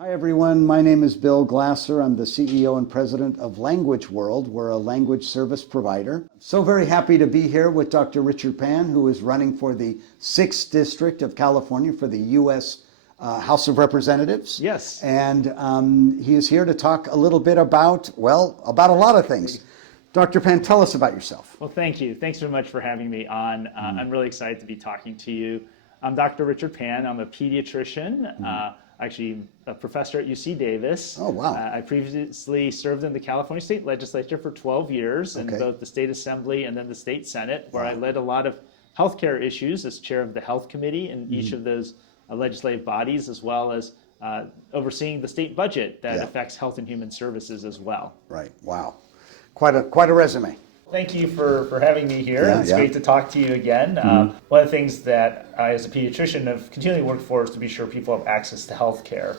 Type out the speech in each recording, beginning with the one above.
Hi everyone, my name is Bill Glasser. I'm the CEO and president of Language World. We're a language service provider. So very happy to be here with Dr. Richard Pan, who is running for the 6th District of California for the U.S. House of Representatives. Yes. And he is here to talk a little bit about, about a lot of things. Dr. Pan, tell us about yourself. Well, thank you. Thanks very much for having me on. I'm really excited to be talking to you. I'm Dr. Richard Pan. I'm a pediatrician. Actually a professor at UC Davis. Oh, wow. I previously served in the California State Legislature for 12 years in both the State Assembly and then the State Senate, where I led a lot of healthcare issues as chair of the Health Committee in each of those legislative bodies, as well as overseeing the state budget that affects health and human services as well. Right. Wow. Quite a resume. Thank you for having me here. It's great to talk to you again. One of the things that I, as a pediatrician, have continually worked for is to be sure people have access to health care.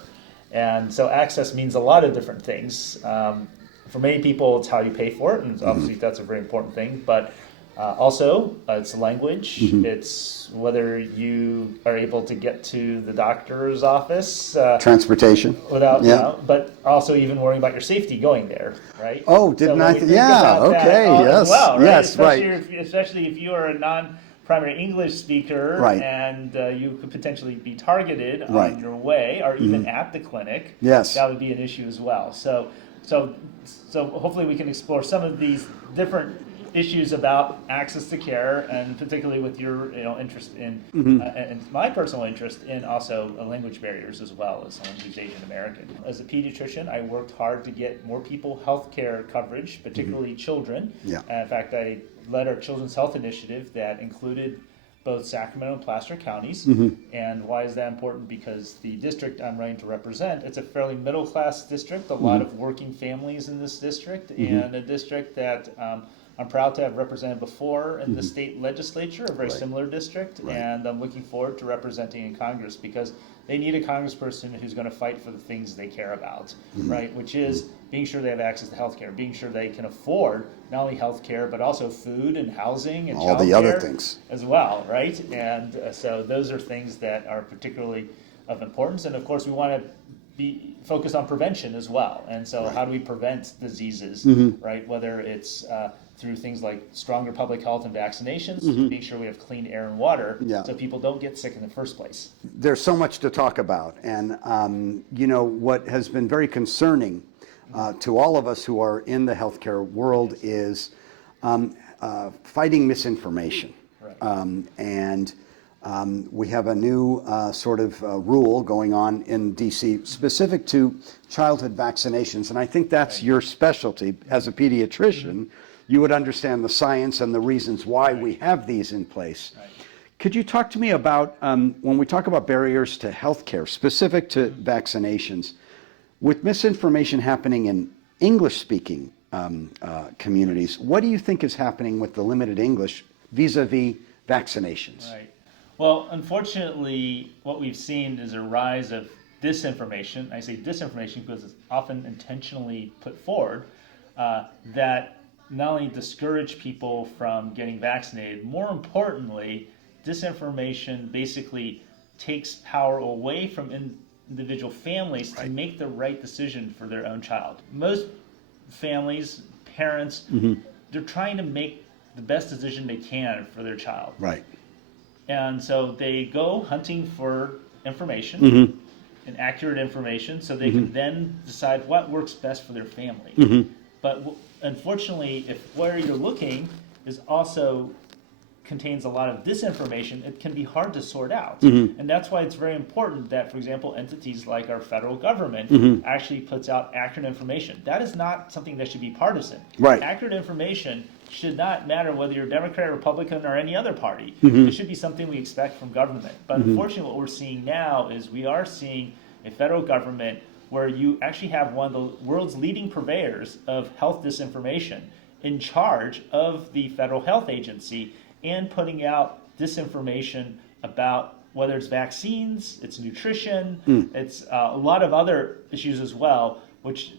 And so access means a lot of different things. For many people, it's how you pay for it, and obviously that's a very important thing. But also, it's language. It's whether you are able to get to the doctor's office. Transportation. Without, but also even worrying about your safety going there, right? Oh, didn't I? Yes. Well, right? Yes, Especially if you are a non-primary English speaker, and you could potentially be targeted on your way or even at the clinic. Yes. That would be an issue as well. So hopefully we can explore some of these different issues about access to care, and particularly with your interest in and my personal interest in also language barriers as well as someone who's Asian American. As a pediatrician, I worked hard to get more people health care coverage, particularly children. In fact, I led our Children's Health Initiative that included both Sacramento and Placer counties. And why is that important? Because the district I'm running to represent, it's a fairly middle class district, a lot of working families in this district, and a district that I'm proud to have represented before in the state legislature, a very similar district, and I'm looking forward to representing in Congress because they need a congressperson who's going to fight for the things they care about, right? Which is being sure they have access to health care, being sure they can afford not only health care, but also food and housing and all the other things as well, right? And so those are things that are particularly of importance. And of course, we want to be focused on prevention as well. And so how do we prevent diseases, right? Whether it's through things like stronger public health and vaccinations, make sure we have clean air and water so people don't get sick in the first place. There's so much to talk about. And, what has been very concerning to all of us who are in the healthcare world is fighting misinformation. We have a new rule going on in DC specific to childhood vaccinations. And I think that's your specialty as a pediatrician. You would understand the science and the reasons why we have these in place. Could you talk to me about, when we talk about barriers to healthcare, specific to vaccinations, with misinformation happening in English-speaking communities, what do you think is happening with the limited English vis-a-vis vaccinations? Right. Well, unfortunately, what we've seen is a rise of disinformation. I say disinformation because it's often intentionally put forward that not only discourage people from getting vaccinated, more importantly, disinformation basically takes power away from individual families to make the right decision for their own child. Most families, parents, they're trying to make the best decision they can for their child. Right. And so they go hunting for information, and accurate information, so they can then decide what works best for their family. But unfortunately, if where you're looking is also contains a lot of disinformation, it can be hard to sort out. And that's why it's very important that, for example, entities like our federal government actually puts out accurate information. That is not something that should be partisan. Right. Accurate information should not matter whether you're Democrat, Republican, or any other party. It should be something we expect from government. But unfortunately, what we're seeing now is we are seeing a federal government where you actually have one of the world's leading purveyors of health disinformation in charge of the Federal Health Agency and putting out disinformation about whether it's vaccines, it's nutrition, it's a lot of other issues as well, which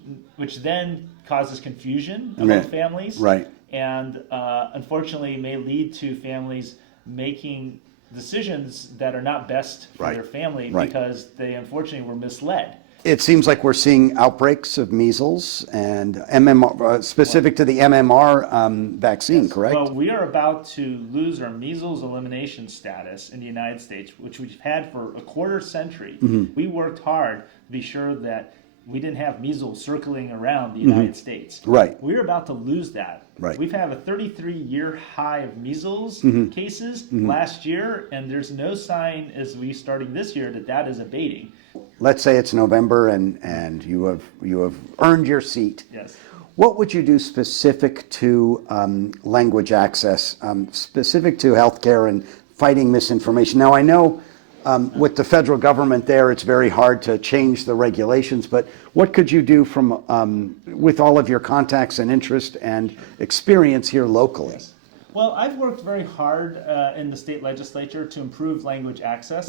then causes confusion among families. Right. And unfortunately may lead to families making decisions that are not best for their family because they unfortunately were misled. It seems like we're seeing outbreaks of measles and MMR, specific to the MMR vaccine, correct? Well, we are about to lose our measles elimination status in the United States, which we've had for a quarter century. We worked hard to be sure that we didn't have measles circling around the United States. Right. We're about to lose that. Right. We've had a 33-year high of measles cases last year, and there's no sign as we starting this year that that is abating. Let's say it's November and you have earned your seat. Yes. What would you do specific to language access, specific to healthcare and fighting misinformation? Now, I know with the federal government there, it's very hard to change the regulations, but what could you do from with all of your contacts and interest and experience here locally? Yes. Well, I've worked very hard in the state legislature to improve language access,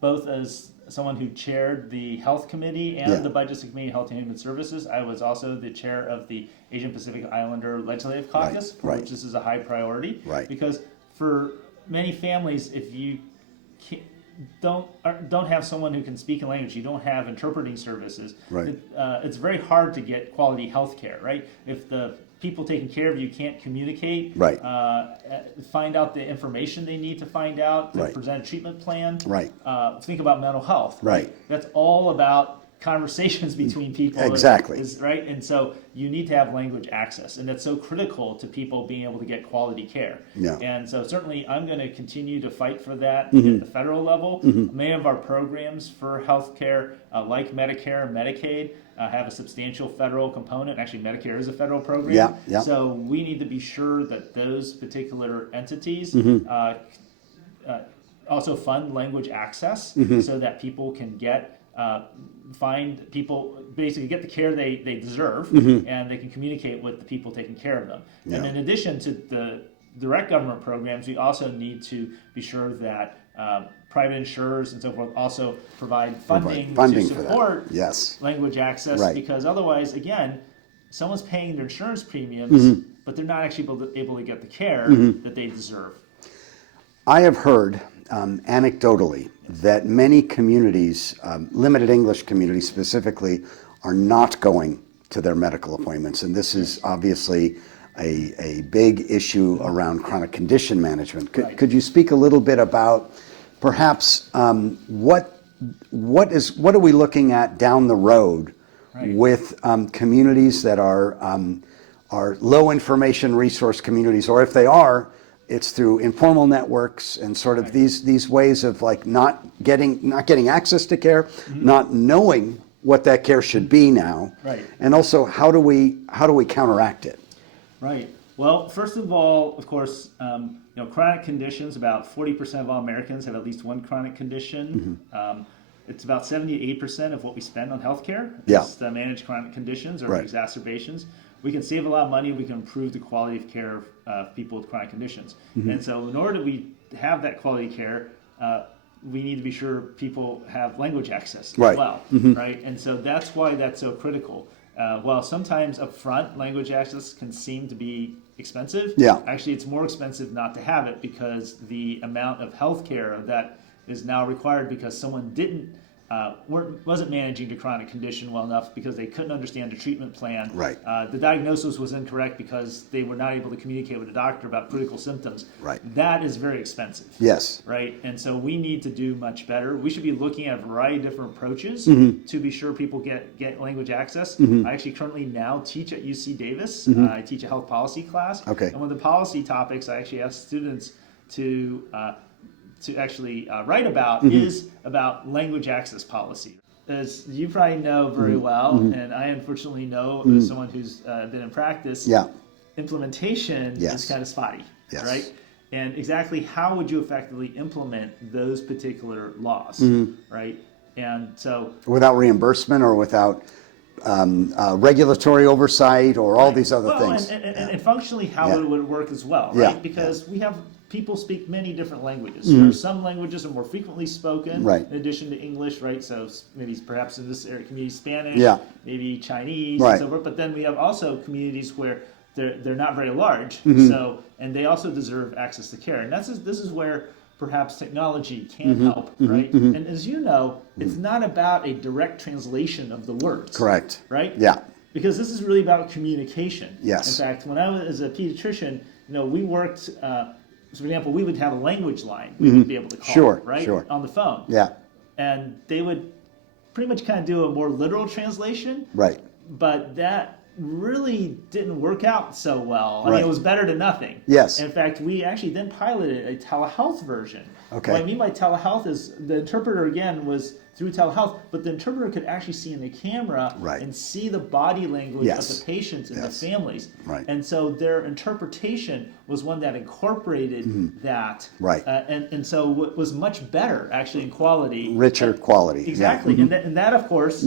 both as someone who chaired the Health Committee and the Budget Committee of Health and Human Services. I was also the chair of the Asian Pacific Islander Legislative Caucus, for which this is a high priority. Right. Because for many families, if you don't have someone who can speak a language, you don't have interpreting services, Right. It's very hard to get quality health care, right? If the people taking care of you can't communicate, Right. Find out the information they need to find out, to Right. present a treatment plan. Right. Think about mental health. Right. That's all about conversations between people. Exactly. Right? And so you need to have language access, and that's so critical to people being able to get quality care. Yeah. And so certainly I'm going to continue to fight for that at the federal level. Many of our programs for healthcare, like Medicare and Medicaid, have a substantial federal component. Actually, Medicare is a federal program. Yeah, yeah. So we need to be sure that those particular entities also fund language access so that people can get find people, basically get the care they deserve, and they can communicate with the people taking care of them. Yeah. And in addition to the direct government programs, we also need to be sure that private insurers and so forth also provide funding to for that. support Yes. language access, Right. because otherwise, again, someone's paying their insurance premiums, but they're not actually able to get the care that they deserve. I have heard anecdotally that many communities, limited English communities specifically, are not going to their medical appointments. And this is obviously a big issue around chronic condition management. Could you speak a little bit about perhaps what are we looking at down the road with communities that are low information resource communities, or if they are, it's through informal networks and sort of these ways of like not getting access to care, not knowing what that care should be now, and also how do we counteract it? Right. Well, first of all, of course, chronic conditions. About 40% of all Americans have at least one chronic condition. It's about 78% of what we spend on healthcare is to manage chronic conditions or exacerbations. We can save a lot of money. We can improve the quality of care of people with chronic conditions. And so in order to have that quality care, we need to be sure people have language access as well, right? And so that's why that's so critical. While sometimes upfront language access can seem to be expensive, actually it's more expensive not to have it, because the amount of health care that is now required because someone wasn't managing the chronic condition well enough because they couldn't understand the treatment plan. Right. The diagnosis was incorrect because they were not able to communicate with the doctor about critical symptoms. Right. That is very expensive. Yes. Right. And so we need to do much better. We should be looking at a variety of different approaches to be sure people get language access. I actually currently now teach at UC Davis. I teach a health policy class. Okay. And one of the policy topics I actually ask students to actually write about is about language access policy. As you probably know very well, and I unfortunately know as someone who's been in practice, implementation is kind of spotty, right? And exactly how would you effectively implement those particular laws, right? And so without reimbursement or without regulatory oversight or all these other things. And functionally how it would work as well, right? Because we have people speak many different languages. There are some languages are more frequently spoken in addition to English, right? So maybe perhaps in this area community Spanish, maybe Chinese, and so forth. But then we have also communities where they're not very large, so and they also deserve access to care. And this is where perhaps technology can help, right? And as you know, it's not about a direct translation of the words. Correct. Right? Yeah. Because this is really about communication. Yes. In fact, when I was a pediatrician, we worked. So for example, we would have a language line we would be able to call, Sure, right, sure. on the phone. Yeah. And they would pretty much kind of do a more literal translation. Right. But that really didn't work out so well. I mean, Right. it was better than nothing. Yes. In fact, we actually then piloted a telehealth version. Okay. What I mean by telehealth is the interpreter, again, was through telehealth, but the interpreter could actually see in the camera Right. and see the body language Yes. of the patients and Yes. the families. Right. And so their interpretation was one that incorporated that. Right. And so it was much better, actually, in quality. Richer quality. Exactly. Yeah. And that, of course,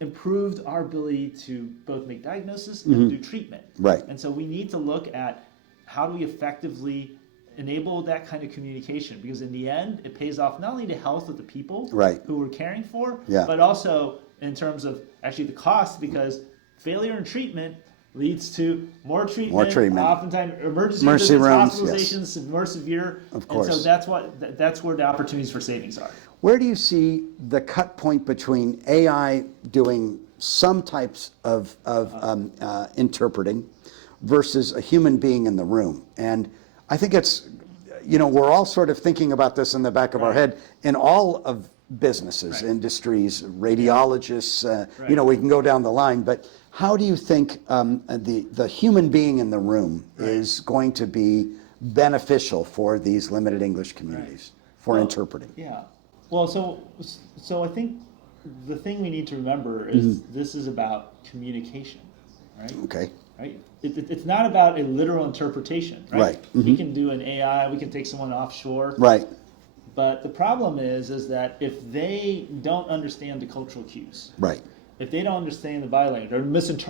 improved our ability to both make diagnosis and do treatment. Right. And so we need to look at how do we effectively enable that kind of communication, because in the end, it pays off not only the health of the people Right. who we're caring for, Yeah. but also in terms of actually the cost, because failure in treatment leads to more treatment. More treatment. Oftentimes emergency Emergency visits, rooms, hospitalizations, more severe. Of course. And so that's where the opportunities for savings are. Where do you see the cut point between AI doing some types of interpreting versus a human being in the room? And I think it's, we're all sort of thinking about this in the back of our head in all of businesses, Right. industries, radiologists, Right. we can go down the line. But how do you think the human being in the room is going to be beneficial for these limited English communities for interpreting? Yeah. Well, so I think the thing we need to remember is this is about communication, right? Okay. Right. It's not about a literal interpretation, right? Right. We can do an AI. We can take someone offshore. Right. But the problem is that if they don't understand the cultural cues, Right. if they don't understand the body language,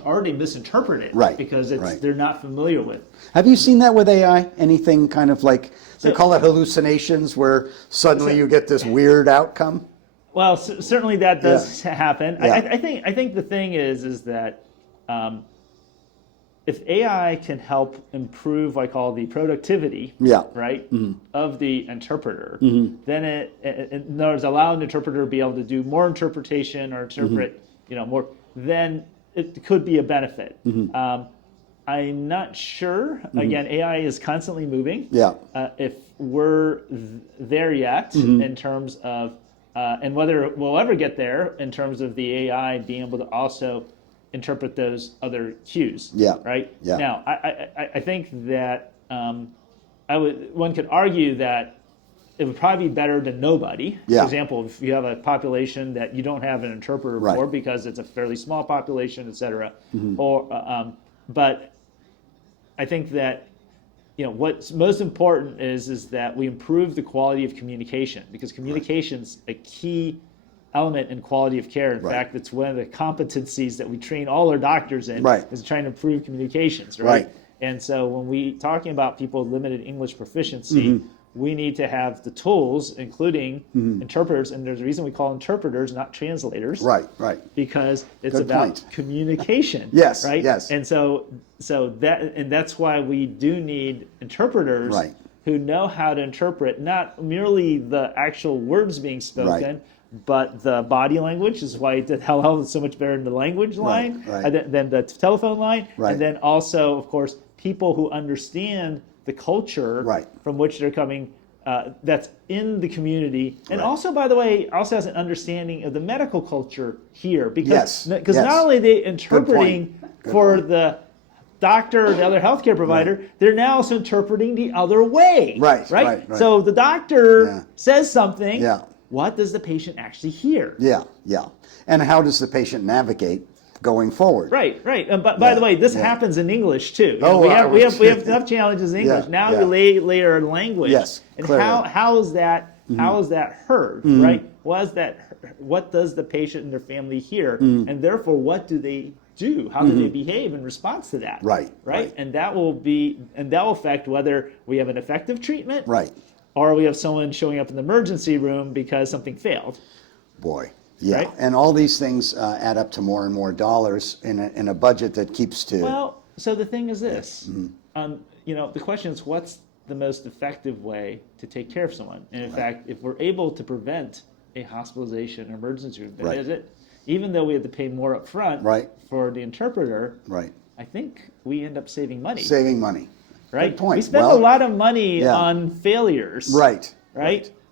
or they misinterpret it, Right, because right. they're not familiar with. Have you seen that with AI? Anything kind of like, they So- call it hallucinations, where suddenly you get this weird outcome? Well, certainly that does happen. Yeah. I think the thing is that if AI can help improve, I call the productivity, Yeah. right, of the interpreter, then it in other words, allow an interpreter to be able to do more interpretation or interpret, more, then it could be a benefit. I'm not sure. Again, AI is constantly moving. Yeah. If we're there yet in terms of, and whether we'll ever get there in terms of the AI being able to also interpret those other cues. Yeah. Right. Yeah. Now, I think that one could argue that it would probably be better than nobody. Yeah. For example, if you have a population that you don't have an interpreter Right. for because it's a fairly small population, et cetera, or but I think that what's most important is that we improve the quality of communication, because communication's a key element in quality of care. In Right. fact, it's one of the competencies that we train all our doctors in, Right. is trying to improve communications, right? Right. And so when we talking about people with limited English proficiency, we need to have the tools, including interpreters, and there's a reason we call interpreters, not translators. Right. Right. Because it's Good about point. communication. Yes, Right. yes. And that's why we do need interpreters Right. who know how to interpret not merely the actual words being spoken, Right. but the body language. Is why telehealth is so much better than the language line, right. than the telephone line, Right. and then also, of course, people who understand the culture Right. from which they're coming. That's in the community, and Right. also, by the way, also has an understanding of the medical culture here, because Yes, not only are they interpreting Good for point. the doctor or the other healthcare provider, they're now also interpreting the other way. Right, Right. right. So the doctor Yeah. says something. Yeah. What does the patient actually hear? Yeah. Yeah. And how does the patient navigate going forward? Right, right. But by the way, this yeah. happens in English too. Oh, we I have was- enough challenges in English. Yeah, Now yeah. you layer language. Yes, And clearly. how is that heard? Right. What does the patient and their family hear? And therefore, what do they do? How do they behave in response to that? Right, Right. right. And that will affect whether we have an effective treatment. Right. Or we have someone showing up in the emergency room because something failed. Boy. Yeah. Right? And all these things add up to more and more dollars in a budget that keeps to. Well, so the thing is this. The question is, what's the most effective way to take care of someone. And in fact, if we're able to prevent a hospitalization or emergency room visit, even though we have to pay more up front for the interpreter, I think we end up saving money. Saving money. Right? Good point. We spend a lot of money on failures. Right.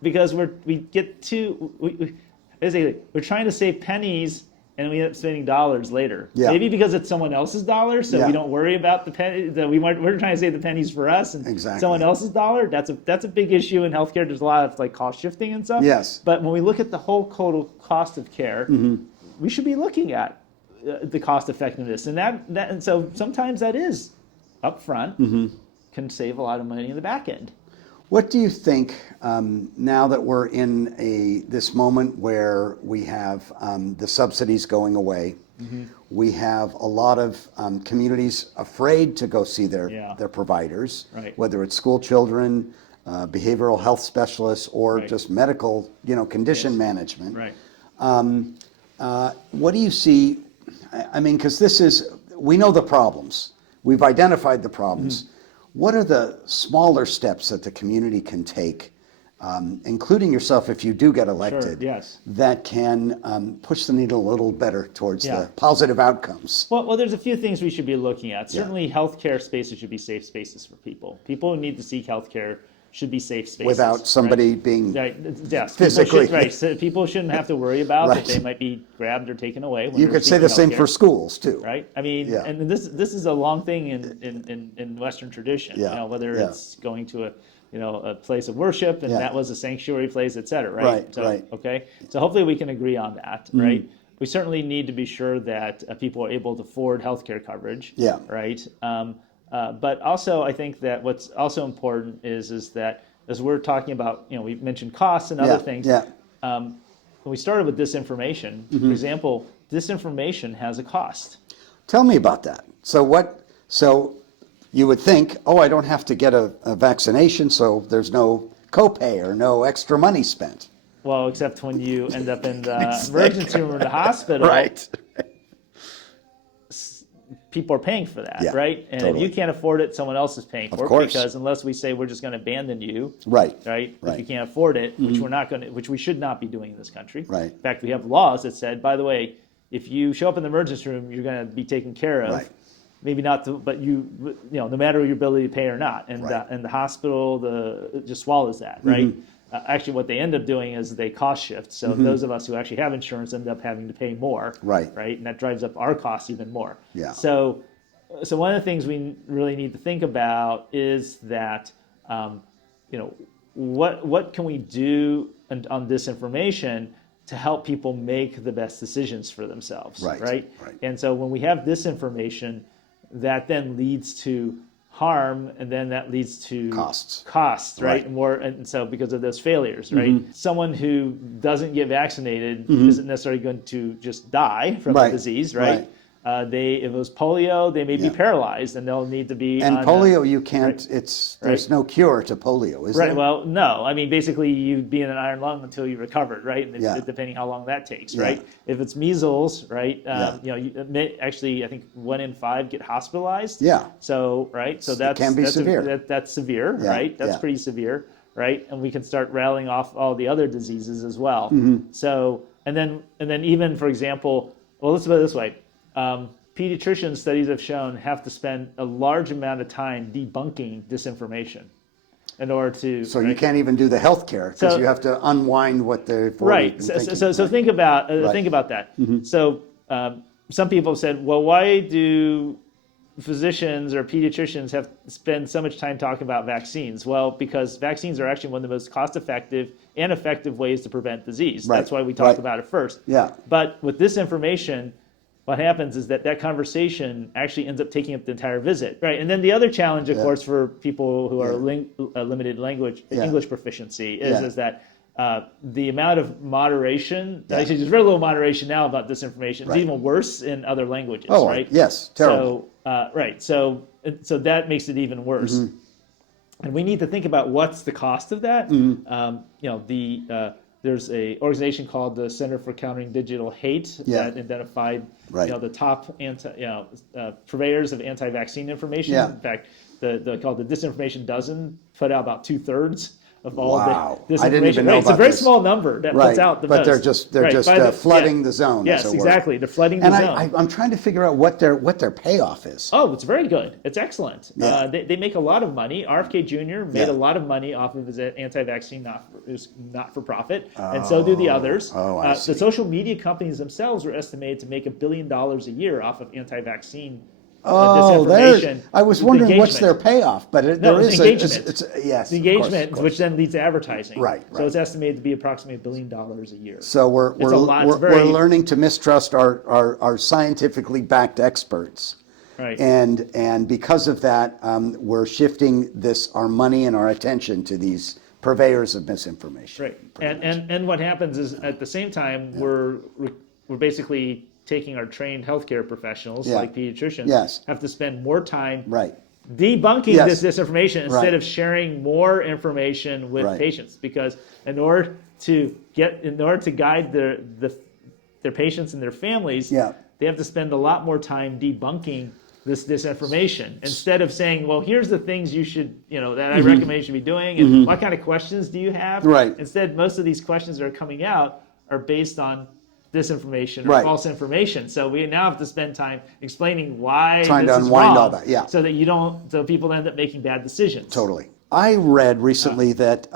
Because we get too, basically, we're trying to save pennies and we end up spending dollars later. Yeah. Maybe because it's someone else's dollar, so we don't worry about the penny. We're trying to save the pennies for us, and someone else's dollar. That's a big issue in healthcare. There's a lot of like cost shifting and stuff. Yes. But when we look at the whole total cost of care, we should be looking at the cost effectiveness, and so sometimes that is upfront can save a lot of money in the back end. What do you think now that we're in this moment where we have the subsidies going away? We have a lot of communities afraid to go see their providers, whether it's school children, behavioral health specialists, or just medical, condition management. What do you see? I mean, because we know the problems. We've identified the problems. What are the smaller steps that the community can take, including yourself if you do get elected, that can push the needle a little better towards the positive outcomes? Well, there's a few things we should be looking at. Certainly, healthcare spaces should be safe spaces for people. People who need to seek healthcare should be safe spaces. Without somebody being physically. People So people shouldn't have to worry about that they might be grabbed or taken away. When you could say the same for schools, too. Right? I mean, and this is a long thing in Western tradition, whether it's going to a place of worship, and that was a sanctuary place, et cetera, right? Okay? So hopefully we can agree on that, right? We certainly need to be sure that people are able to afford healthcare coverage, right? But also, I think that what's also important is that as we're talking about, we mentioned costs and other things. When we started with disinformation, for example, disinformation has a cost. Tell me about that. So you would think, I don't have to get a vaccination, so there's no copay or no extra money spent. Well, except when you end up in the emergency room or the hospital. People are paying for that, right? And if you can't afford it, someone else is paying for it, because unless we say we're just going to abandon you, if you can't afford it, which we should not be doing in this country. In fact, we have laws that said, by the way, if you show up in the emergency room, you're going to be taken care of. Maybe not, but no matter your ability to pay or not, and the hospital just swallows that, right? Actually, what they end up doing is they cost shift. So those of us who actually have insurance end up having to pay more, right? And that drives up our costs even more. So one of the things we really need to think about is that, what can we do on disinformation to help people make the best decisions for themselves, right? And so when we have disinformation, that then leads to harm, and then that leads to costs, right? And so because of those failures, right? Someone who doesn't get vaccinated isn't necessarily going to just die from the disease, right? If it was polio, they may be paralyzed, and they'll need to be. And polio, you can't. There's no cure to polio, is there? Right. Well, no. I mean, basically, you'd be in an iron lung until you recovered, right? And depending how long that takes, right? If it's measles, right? Actually, I think 1 in 5 get hospitalized. So So that can be severe. That's severe, right? That's pretty severe, right? And we can start rattling off all the other diseases as well. So and then even, for example, let's put it this way. Pediatrician studies have shown have to spend a large amount of time debunking disinformation in order to. So you can't even do the healthcare because you have to unwind what they're So think about that. So some people have said, well, why do physicians or pediatricians have to spend so much time talking about vaccines? Well, because vaccines are actually one of the most cost-effective and effective ways to prevent disease. That's why we talk about it first. But with disinformation, what happens is that conversation actually ends up taking up the entire visit, right? And then the other challenge, of course, for people who are limited English proficiency is that the amount of moderation, actually there's very little moderation now about disinformation. It's even worse in other languages, right? Yes, terrible. So that makes it even worse. And we need to think about what's the cost of that. there's a organization called the Center for Countering Digital Hate that identified the top purveyors of anti-vaccine information. Yeah. In fact, called the Disinformation Dozen put out about 2/3 of all the disinformation. I didn't even know It's a about very this. small number that puts out the but most. they're just flooding the zone. Yes, as it were. exactly. They're flooding the zone. And I'm trying to figure out what their payoff is. Oh, it's very good. It's excellent. Yeah. They make a lot of money. RFK Jr. made a lot of money off of his anti-vaccine not-for-profit, and so do the others. I see. The social media companies themselves were estimated to make $1 billion a year off of anti-vaccine disinformation. I was wondering what's their payoff, but there is engagement. Yes, the engagement, of course. which then leads to advertising. Right. So it's estimated to be approximately $1 billion a year. So we're learning to mistrust our scientifically backed experts. Right. And because of that, we're shifting our money and our attention to these purveyors of misinformation. Right. And what happens is at the same time we're basically taking our trained healthcare professionals like pediatricians have to spend more time debunking this disinformation instead of sharing more information with patients, because in order to guide their patients and their families, they have to spend a lot more time debunking this disinformation instead of saying, well, here's the things you should, that I recommend you should be doing, and what kind of questions do you have? Right. Instead, most of these questions that are coming out are based on disinformation or false information. So we now have to spend time explaiing why trying this to is unwind wrong, all that, so that so people end up making bad decisions. Totally. I read recently that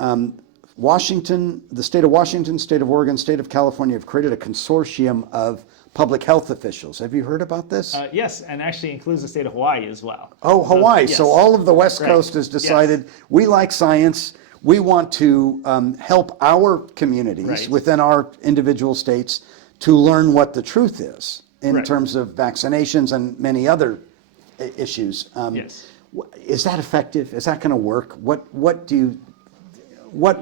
Washington, the state of Washington, state of Oregon, state of California have created a consortium of public health officials. Have you heard about this? Yes, and actually includes the state of Hawaii as well. Oh, Hawaii. Yes. So all of the West Coast has decided we like science. We want to help our communities within our individual states to learn what the truth is in terms of vaccinations and many other issues. Is that effective? Is that going to work? What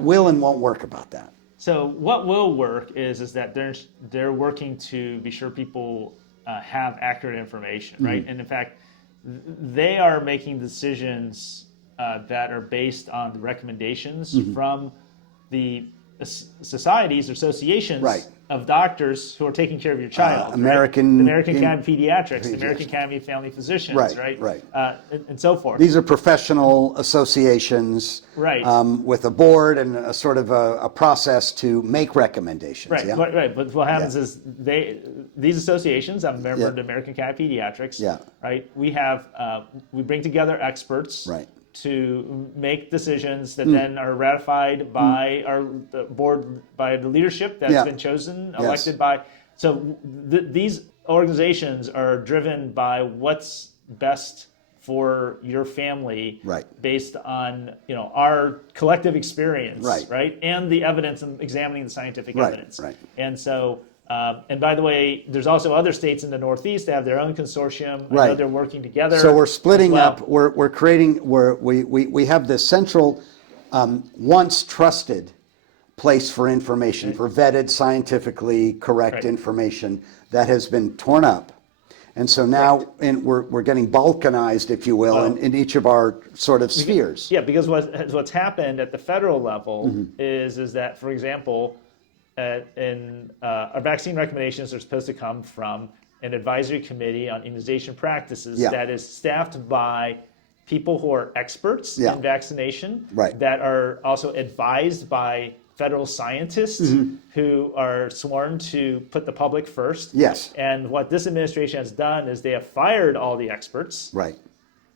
will and won't work about that? So what will work is that they're working to be sure people have accurate information, right? And in fact, they are making decisions that are based on the recommendations from the societies or associations of doctors who are taking care of your child. The American Academy of Pediatrics, the American Academy of Family Physicians, and so forth. These are professional associations with a board and a sort of a process to make recommendations. Right. But what happens is these associations, I'm a member of the American Academy of Pediatrics, right? We bring together experts to make decisions that then are ratified by our board, by the leadership that's been chosen, elected by. So these organizations are driven by what's best for your family, based on our collective experience, and the evidence and examining the scientific evidence. And so. And by the way, there's also other states in the Northeast that have their own consortium. I know they're working together. So we're splitting up. We're creating. We have this central, once trusted place for information, for vetted, scientifically correct information that has been torn up. And so now we're getting balkanized, if you will, in each of our sort of spheres. Yeah, because what's happened at the federal level is that, for example, our vaccine recommendations are supposed to come from an advisory committee on immunization practices that is staffed by people who are experts in vaccination, that are also advised by federal scientists who are sworn to put the public first. Yes. And what this administration has done is they have fired all the experts.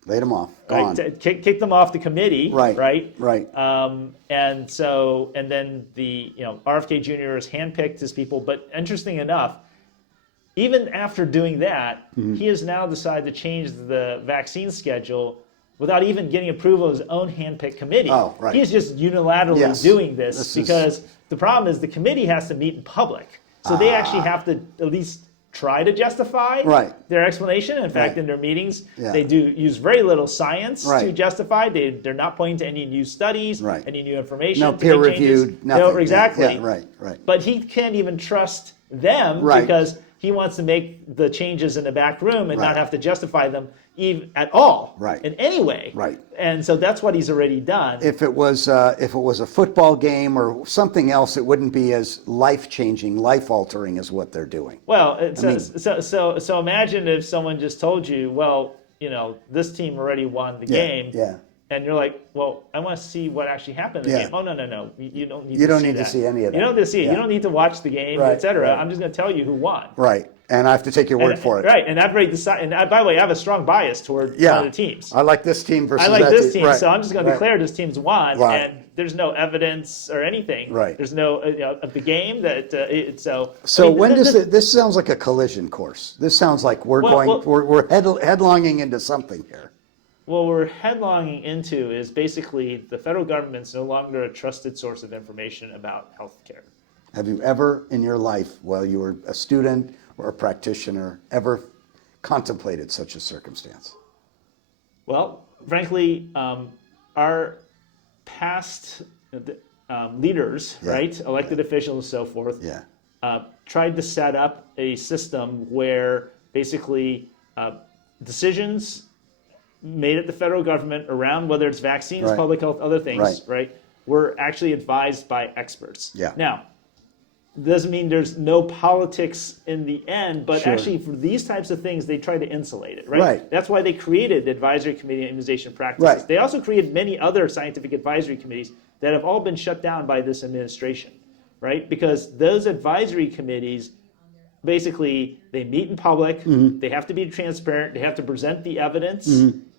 Laid them off. Gone. Kick them off the committee. Right. And then the RFK Jr. has handpicked his people. But interesting enough, even after doing that, he has now decided to change the vaccine schedule without even getting approval of his own handpicked committee. He is just unilaterally doing this because the problem is the committee has to meet in public, so they actually have to at least try to justify their explanation. In fact, in their meetings, they do use very little science to justify. They're not pointing to any new studies, any new information. No peer-reviewed, nothing. No, exactly. Right. But he can't even trust them because He wants to make the changes in the back room and Right. not have to justify them even at all, Right. in any way. Right. And so that's what he's already done. If it was a football game or something else, it wouldn't be as life-changing, life-altering as what they're doing. Well, so imagine if someone just told you, well, this team already won the game. Yeah. And you're like, well, I want to see what actually happened in the Yeah. game. Oh, no. You don't need You to don't see need to that. see any of that. You don't need to see it. Yeah. You don't need to watch the game, Right, etc. right. I'm just going to tell you who won. Right. And I have to take your word for it. Right. And I've already decided. And by the way, I have a strong bias toward one of the teams. I like this team versus I like that this team, Right. so I'm just going to Right. declare this team's won. Right. And there's no evidence or anything. Right. There's no of the game that so. So I mean, when does this sounds like a collision course? This sounds like we're headlonging into something here. What we're headlonging into is basically the federal government's no longer a trusted source of information about healthcare. Have you ever in your life, while you were a student or a practitioner, ever contemplated such a circumstance? Well, frankly, our past leaders, Yeah. right, elected officials and so forth, Yeah. tried to set up a system where basically decisions made at the federal government around whether it's vaccines, Right. public health, other things, Right. were actually advised by experts. Yeah. Now, doesn't mean there's no politics in the end, but Sure. actually for these types of things, they try to insulate it, right? Right. That's why they created the Advisory Committee on Immunization Practices. Right. They also created many other scientific advisory committees that have all been shut down by this administration, right? Because those advisory committees, basically, they meet in public, they have to be transparent, they have to present the evidence,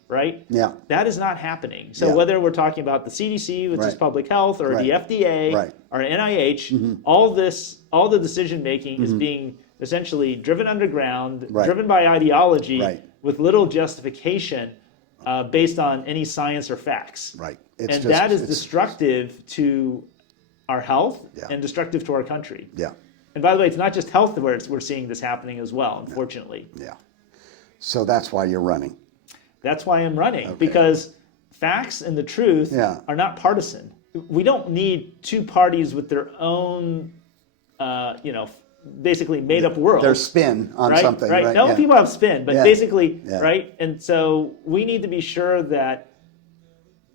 right? Yeah. That is not happening. So Yeah. whether we're talking about the CDC, which is Right. public health, or Right. the FDA, Right. or NIH, all the decision making is being essentially driven underground, Right. driven by ideology, Right. with little justification based on any science or facts. Right. And that is destructive to our health Yeah. and destructive to our country. Yeah. And by the way, it's not just health where we're seeing this happening as well, unfortunately. Yeah. So that's why you're running. That's why I'm running, because facts and the truth Yeah. are not partisan. We don't need two parties with their own, basically made-up world. Their spin on right? something. Right. Right. No, Yeah. people have spin, but Yeah. basically, Yeah. right? And so we need to be sure that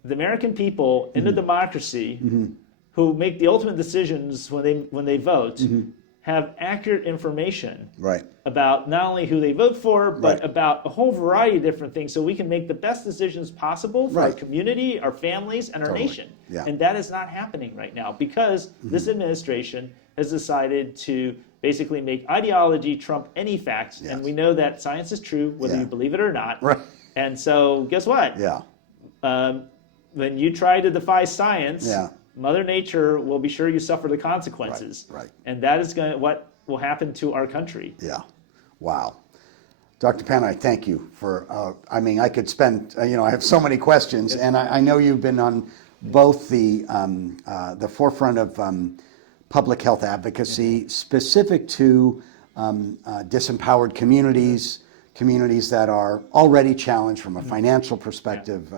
the American people in a democracy who make the ultimate decisions when they vote have accurate information Right. about not only who they vote for, but Right. about a whole variety of different things so we can make the best decisions possible for our Right. community, our families, and our Totally. nation. Yeah. And that is not happening right now because this administration has decided to basically make ideology trump any facts. Yes. And we know that science is true, whether Yeah. you believe it or not. Right. And so guess what? Yeah. When you try to defy science, Yeah. Mother Nature will be sure you suffer the consequences. Right. And that is what will happen to our country. Yeah. Wow. Dr. Pan, I thank you for, I could spend, I have so many questions, and I know you've been on both the forefront of public health advocacy specific to disempowered communities, communities that are already challenged from a financial perspective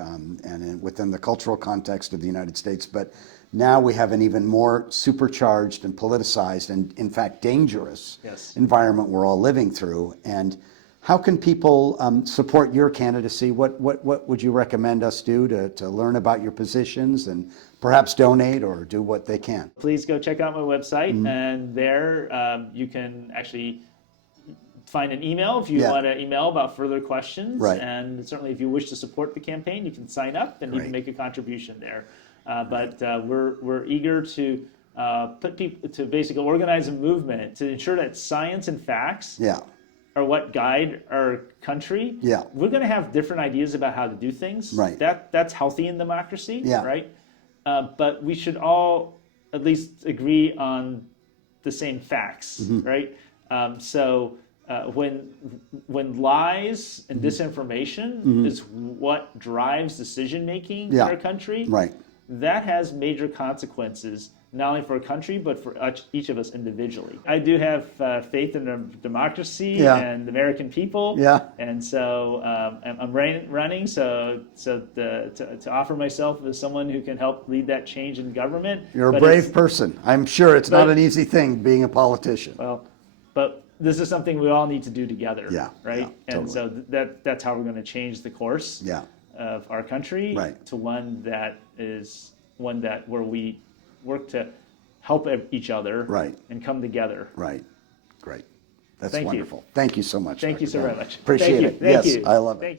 within the cultural context of the United States. But now we have an even more supercharged and politicized and, in fact, dangerous environment we're all living through. And how can people support your candidacy? What would you recommend us do to learn about your positions and perhaps donate or do what they can? Please go check out my website, and there you can actually find an email if you want to email about further questions. Right. And certainly if you wish to support the campaign, you can sign up and you can Great. make a contribution there. But we're eager to put people to basically organize a movement to ensure that science and facts Yeah. are what guide our country. Yeah. We're going to have different ideas about how to do things. Right. That's healthy in democracy. Yeah. Right. But we should all at least agree on the same facts. Right. So when lies and disinformation is what drives decision making in our country, Right. that has major consequences, not only for a country, but for each of us individually. I do have faith in democracy and the American people. Yeah. And so I'm running to offer myself as someone who can help lead that change in government. You're a But brave person. I'm sure it's not an easy thing being a politician. Well, but this is something we all need to do together. Yeah, Right. yeah, And totally. so that's how we're going to change the course Yeah. of our country Right. to one that is one that where we work to help each other Right. and come together. Right. Great. That's Thank you. wonderful. Thank you so much. Thank you Dr. so very Bell. much. Appreciate Thank you. it. Thank Yes, you. I love it. Thank you.